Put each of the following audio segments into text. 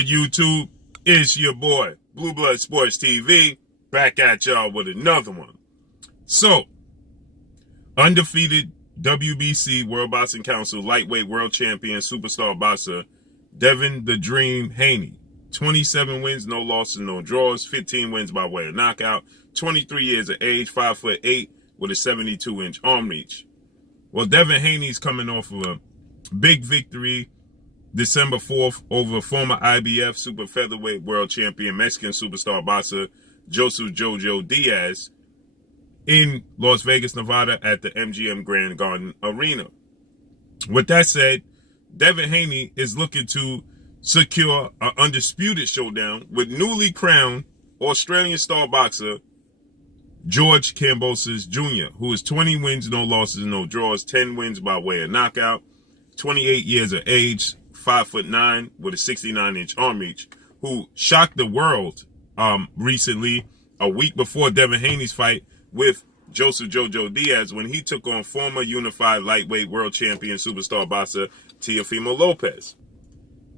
good, YouTube? It's your boy, Blue Blood Sports TV, back at y'all with another one. So, undefeated WBC World Boxing Council lightweight world champion superstar boxer Devin "The Dream" Haney. 27 wins, no losses, no draws, 15 wins by way of knockout, 23 years of age, 5'8", with a 72-inch arm reach. Well, Devin Haney's coming off of a big victory December 4th over former IBF super featherweight world champion Mexican superstar boxer Joseph Jojo Diaz in Las Vegas, Nevada at the MGM Grand Garden Arena. With that said, Devin Haney is looking to secure an undisputed showdown with newly crowned Australian star boxer George Kambosos Jr., who is 20 wins, no losses, no draws, 10 wins by way of knockout, 28 years of age, 5'9", with a 69-inch arm reach, who shocked the world recently, a week before Devin Haney's fight with Joseph Jojo Diaz, when he took on former unified lightweight world champion superstar boxer Teofimo Lopez.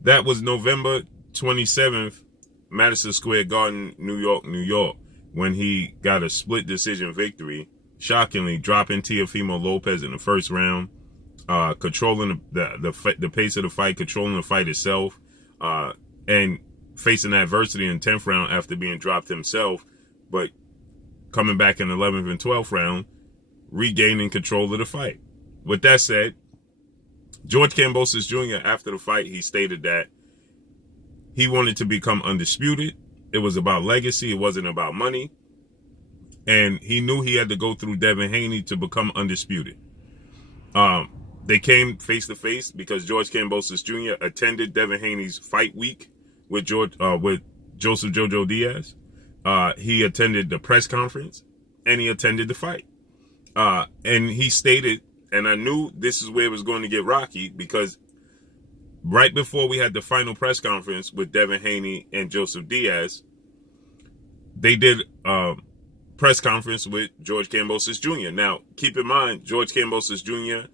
That was November 27th, Madison Square Garden, New York, when he got a split decision victory, shockingly dropping Teofimo Lopez in the first round, controlling the pace of the fight, controlling the fight itself, and facing adversity in the 10th round after being dropped himself, but coming back in the 11th and 12th round, regaining control of the fight. With that said, George Kambosos Jr., after the fight, he stated that he wanted to become undisputed. It was about legacy. It wasn't about money. And he knew he had to go through Devin Haney to become undisputed. They came face to face because George Kambosos Jr. attended Devin Haney's fight week with Joseph Jojo Diaz. He attended the press conference and he attended the fight. And he stated, and I knew this is where it was going to get rocky, because right before we had the final press conference with Devin Haney and Joseph Diaz, they did a press conference with George Kambosos Jr. Now, keep in mind, George Kambosos Jr.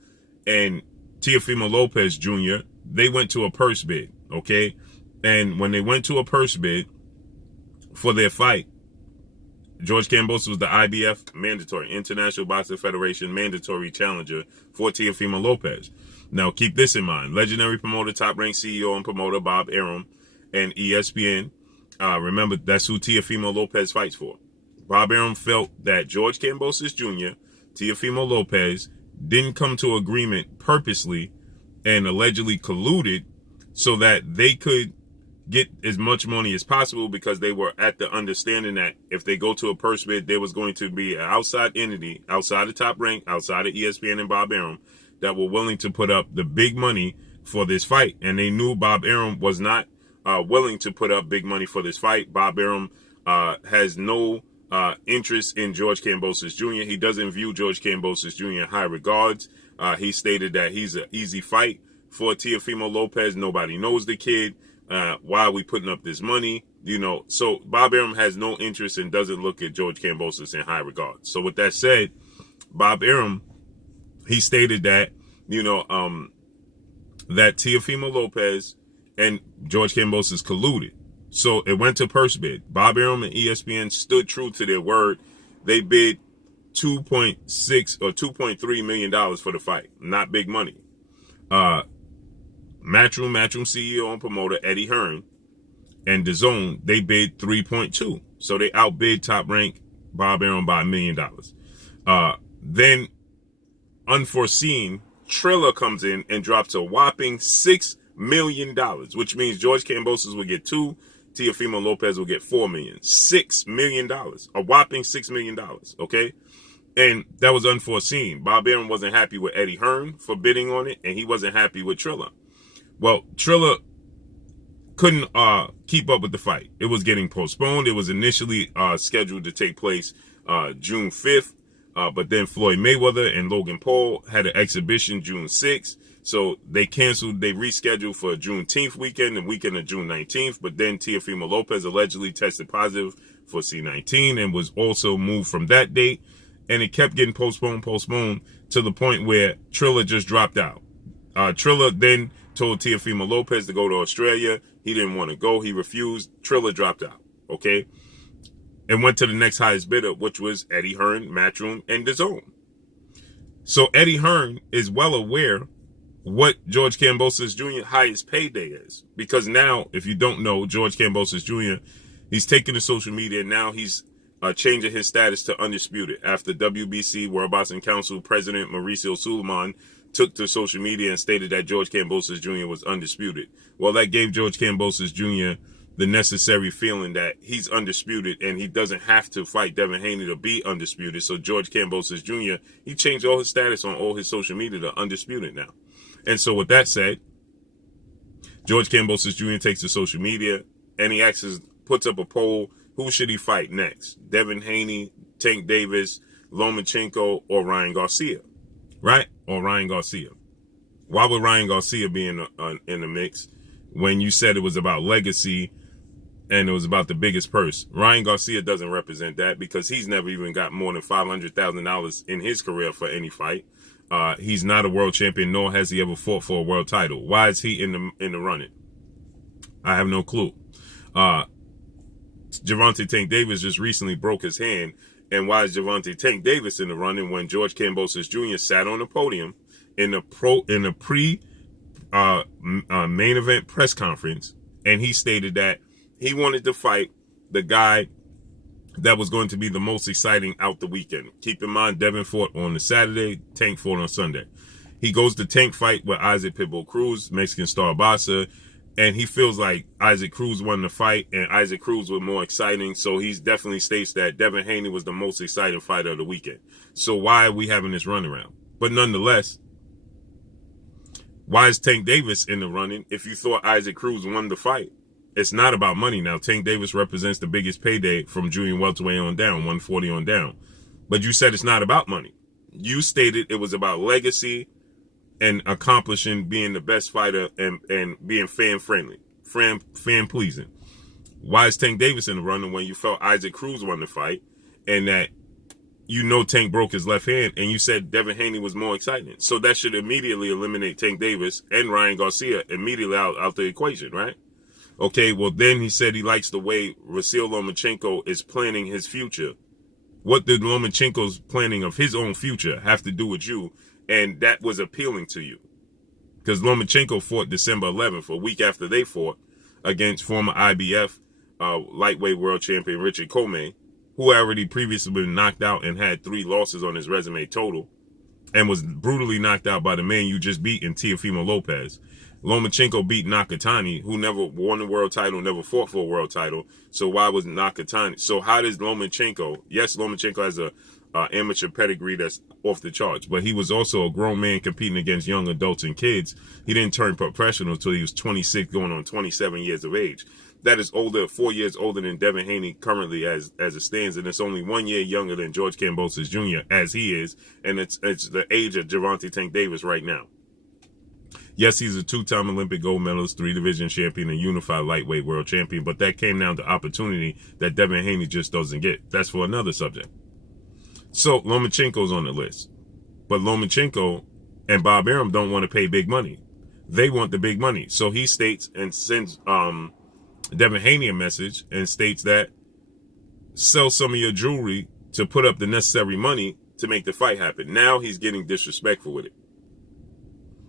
and Teofimo Lopez Jr., they went to a purse bid, okay? And when they went to a purse bid for their fight, George Kambosos was the IBF mandatory, International Boxing Federation mandatory challenger for Teofimo Lopez. Now, keep this in mind. Legendary promoter, top-ranked CEO and promoter Bob Arum and ESPN. Remember, that's who Teofimo Lopez fights for. Bob Arum felt that George Kambosos Jr., Teofimo Lopez, didn't come to agreement purposely and allegedly colluded so that they could get as much money as possible, because they were at the understanding that if they go to a purse bid, there was going to be an outside entity, outside of Top Rank, outside of ESPN and Bob Arum, that were willing to put up the big money for this fight. And they knew Bob Arum was not willing to put up big money for this fight. Bob Arum has no interest in George Kambosos Jr. He doesn't view George Kambosos Jr. in high regards. He stated that he's an easy fight for Teofimo Lopez. Nobody knows the kid. Why are we putting up this money? You know, so Bob Arum has no interest and doesn't look at George Kambosos in high regard. So with that said, Bob Arum, he stated that, you know, that Teofimo Lopez and George Kambosos colluded. So it went to purse bid. Bob Arum and ESPN stood true to their word. They bid $2.6 or $2.3 million for the fight. Not big money. Matchroom CEO and promoter Eddie Hearn and DAZN, they bid 3.2. So they outbid Top Rank Bob Arum by $1 million. Then, unforeseen, Triller comes in and drops a whopping $6 million, which means George Kambosos will get 2, Teofimo Lopez will get 4 million. $6 million. A whopping $6 million, okay? And that was unforeseen. Bob Arum wasn't happy with Eddie Hearn for bidding on it, and he wasn't happy with Triller. Well, Triller couldn't keep up with the fight. It was getting postponed. It was initially scheduled to take place June 5th, but then Floyd Mayweather and Logan Paul had an exhibition June 6th. So they canceled, they rescheduled for Juneteenth weekend, the weekend of June 19th. But then Teofimo Lopez allegedly tested positive for C-19 and was also moved from that date. And it kept getting postponed to the point where Triller just dropped out. Triller then told Teofimo Lopez to go to Australia. He didn't want to go. He refused. Triller dropped out. Okay? And went to the next highest bidder, which was Eddie Hearn, Matchroom, and DAZN. So Eddie Hearn is well aware what George Kambosos Jr. highest payday is. Because now, if you don't know, George Kambosos Jr., he's taken to social media, and now he's changing his status to undisputed after WBC, World Boxing Council President Mauricio Suleiman took to social media and stated that George Kambosos Jr. was undisputed. Well, that gave George Kambosos Jr. the necessary feeling that he's undisputed and he doesn't have to fight Devin Haney to be undisputed. So George Kambosos Jr., he changed all his status on all his social media to undisputed now. And so with that said, George Kambosos Jr. takes to social media and he puts up a poll. Who should he fight next? Devin Haney, Tank Davis, Lomachenko, or Ryan Garcia? Right? Or Ryan Garcia. Why would Ryan Garcia be in the mix when you said it was about legacy and it was about the biggest purse? Ryan Garcia doesn't represent that because he's never even got more than $500,000 in his career for any fight. He's not a world champion, nor has he ever fought for a world title. Why is he in the running? I have no clue. Gervonta Tank Davis just recently broke his hand. And why is Gervonta Tank Davis in the running when George Kambosos Jr. sat on the podium in the main event press conference, and he stated that he wanted to fight the guy that was going to be the most exciting out the weekend. Keep in mind, Devin fought on the Saturday, Tank fought on Sunday. He goes to Tank fight with Isaac Pitbull Cruz, Mexican star boxer, and he feels like Isaac Cruz won the fight, and Isaac Cruz was more exciting. So he definitely states that Devin Haney was the most exciting fighter of the weekend. So why are we having this runaround? But nonetheless, why is Tank Davis in the running if you thought Isaac Cruz won the fight? It's not about money now. Tank Davis represents the biggest payday from junior welterweight on down, 140 on down. But you said it's not about money. You stated it was about legacy and accomplishing being the best fighter and being fan-friendly, fan-pleasing. Why is Tank Davis in the running when you felt Isaac Cruz won the fight and that you know Tank broke his left hand and you said Devin Haney was more exciting? So that should immediately eliminate Tank Davis and Ryan Garcia immediately out the equation, right? Okay, well then he said he likes the way Vasyl Lomachenko is planning his future. What did Lomachenko's planning of his own future have to do with you? And that was appealing to you. Because Lomachenko fought December 11th, a week after they fought, against former IBF lightweight world champion Richard Comey, who had already previously been knocked out and had 3 losses on his resume total, and was brutally knocked out by the man you just beat in Teofimo Lopez. Lomachenko beat Nakatani, who never won a world title, never fought for a world title. So why was Nakatani? So how does Lomachenko, yes, Lomachenko has a amateur pedigree that's off the charts, but he was also a grown man competing against young adults and kids. He didn't turn professional until he was 26, going on 27 years of age. That is 4 years older than Devin Haney currently as it stands, and it's only 1 year younger than George Kambosos Jr. as he is, and it's the age of Gervonta Tank Davis right now. Yes, he's a 2-time Olympic gold medalist, 3-division champion, and unified lightweight world champion, but that came down to opportunity that Devin Haney just doesn't get. That's for another subject. So Lomachenko's on the list, but Lomachenko and Bob Arum don't want to pay big money. They want the big money. So he states and sends Devin Haney a message and states that sell some of your jewelry to put up the necessary money to make the fight happen. Now he's getting disrespectful with it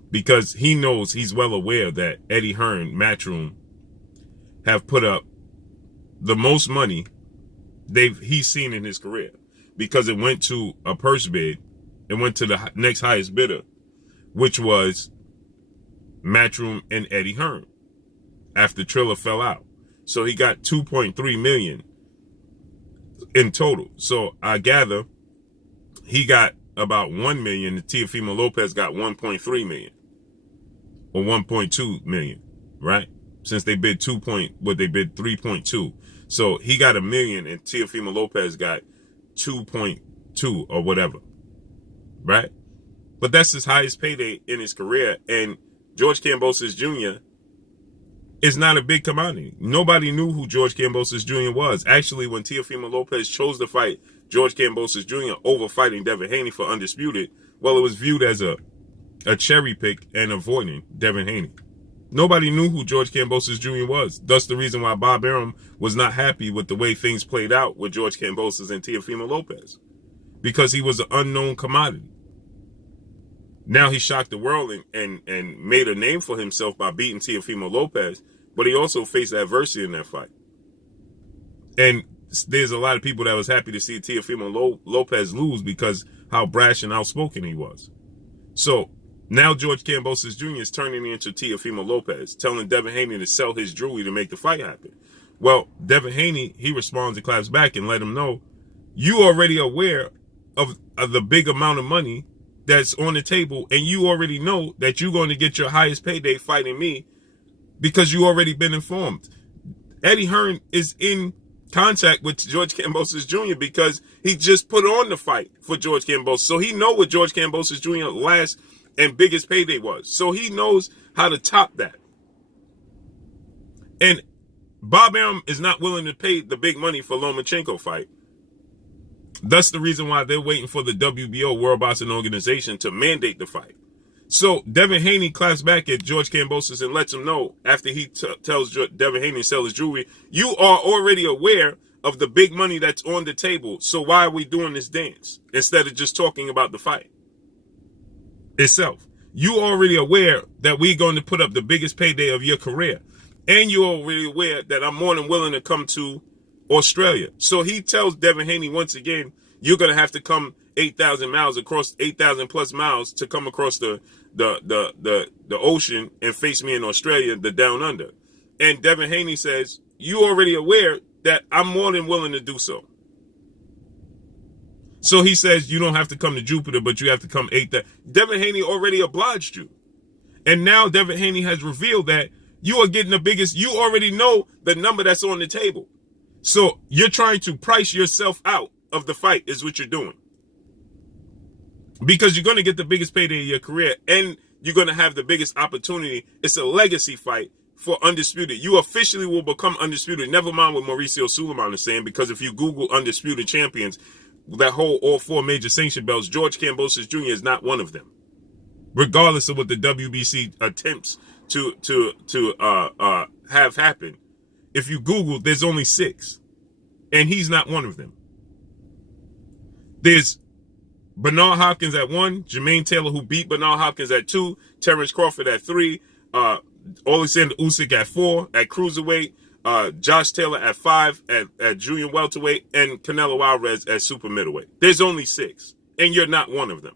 because he knows, he's well aware that Eddie Hearn, Matchroom, have put up the most money he's seen in his career. Because it went to a purse bid. It went to the next highest bidder, which was Matchroom and Eddie Hearn after Triller fell out. So he got $2.3 million in total. So I gather he got about $1 million. And Teofimo Lopez got $1.3 million or $1.2 million, right? Since they bid they bid 3.2. So he got $1 million and Teofimo Lopez got 2.2 or whatever, right? But that's his highest payday in his career. And George Kambosos Jr. is not a big commodity. Nobody knew who George Kambosos Jr. was. Actually, when Teofimo Lopez chose to fight George Kambosos Jr. over fighting Devin Haney for undisputed, well, it was viewed as a cherry pick and avoiding Devin Haney. Nobody knew who George Kambosos Jr. was. Thus the reason why Bob Arum was not happy with the way things played out with George Kambosos and Teofimo Lopez. Because he was an unknown commodity. Now he shocked the world and made a name for himself by beating Teofimo Lopez, but he also faced adversity in that fight. And there's a lot of people that was happy to see Teofimo Lopez lose because how brash and outspoken he was. So now George Kambosos Jr. is turning into Teofimo Lopez, telling Devin Haney to sell his jewelry to make the fight happen. Well, Devin Haney, he responds and claps back and let him know, you already aware of the big amount of money that's on the table, and you already know that you're going to get your highest payday fighting me because you already been informed. Eddie Hearn is in contact with George Kambosos Jr. because he just put on the fight for George Kambosos. So he know what George Kambosos Jr. last and biggest payday was. So he knows how to top that. And Bob Arum is not willing to pay the big money for Lomachenko fight. That's the reason why they're waiting for the WBO, World Boxing Organization, to mandate the fight. So Devin Haney claps back at George Kambosos and lets him know, after he tells Devin Haney to sell his jewelry, you are already aware of the big money that's on the table. So why are we doing this dance instead of just talking about the fight itself? You already aware that we're going to put up the biggest payday of your career. And you're already aware that I'm more than willing to come to Australia. So he tells Devin Haney once again, you're going to have to come 8,000 miles across 8,000 plus miles to come across the ocean and face me in Australia, the down under. And Devin Haney says, you already aware that I'm more than willing to do so. So he says, you don't have to come to Jupiter, but you have to come 8,000. Devin Haney already obliged you. And now Devin Haney has revealed that you are getting the biggest, you already know the number that's on the table. So you're trying to price yourself out of the fight is what you're doing. Because you're going to get the biggest payday of your career and you're going to have the biggest opportunity. It's a legacy fight for Undisputed. You officially will become Undisputed. Never mind what Mauricio Suleiman is saying, because if you Google Undisputed Champions, that whole all 4 major sanction belts, George Kambosos Jr. is not one of them. Regardless of what the WBC attempts to have happen. If you Google, there's only 6. And he's not one of them. There's Bernard Hopkins at 1, Jermaine Taylor, who beat Bernard Hopkins at 2, Terrence Crawford at 3, Alexander Usyk at 4, at cruiserweight, Josh Taylor at 5, at junior welterweight, and Canelo Alvarez at super middleweight. There's only 6, and you're not one of them.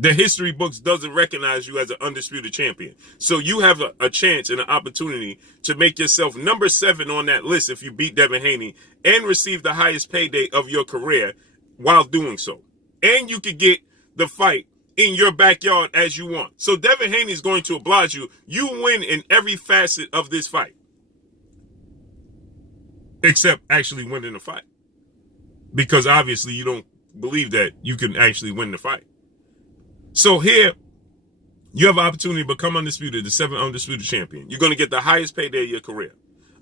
The history books doesn't recognize you as an undisputed champion. So you have a chance and an opportunity to make yourself number 7 on that list if you beat Devin Haney and receive the highest payday of your career while doing so. And you could get the fight in your backyard as you want. So Devin Haney is going to oblige you. You win in every facet of this fight. Except actually winning the fight. Because obviously you don't believe that you can actually win the fight. So here, you have an opportunity to become Undisputed, the 7th Undisputed Champion. You're going to get the highest payday of your career.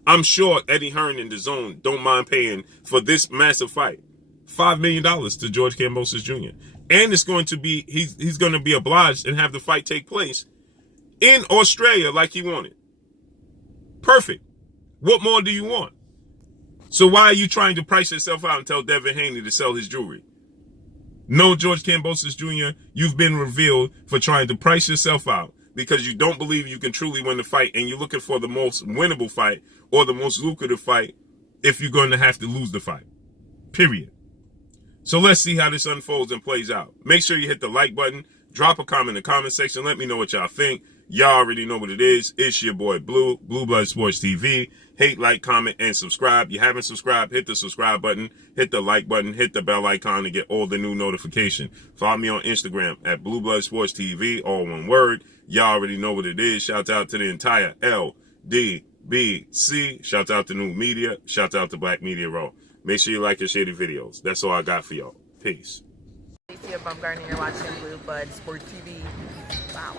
I'm sure Eddie Hearn and DAZN don't mind paying for this massive fight $5 million to George Kambosos Jr. And it's going to be, he's going to be obliged and have the fight take place in Australia like he wanted. Perfect. What more do you want? So why are you trying to price yourself out and tell Devin Haney to sell his jewelry? No, George Kambosos Jr., you've been revealed for trying to price yourself out because you don't believe you can truly win the fight, and you're looking for the most winnable fight or the most lucrative fight if you're going to have to lose the fight. Period. So let's see how this unfolds and plays out. Make sure you hit the like button, drop a comment in the comment section, let me know what y'all think. Y'all already know what it is. It's your boy Blue, Blue Blood Sports TV. Hate, like, comment, and subscribe. You haven't subscribed, hit the subscribe button, hit the like button, hit the bell icon to get all the new notification. Follow me on Instagram at Blue Blood Sports TV, all one word. Y'all already know what it is. Shout out to the entire LDBC. Shout out to New Media. Shout out to Black Media Raw. Make sure you like and share the videos. That's all I got for y'all. Peace. You're watching Blue Blood Sports TV. Wow.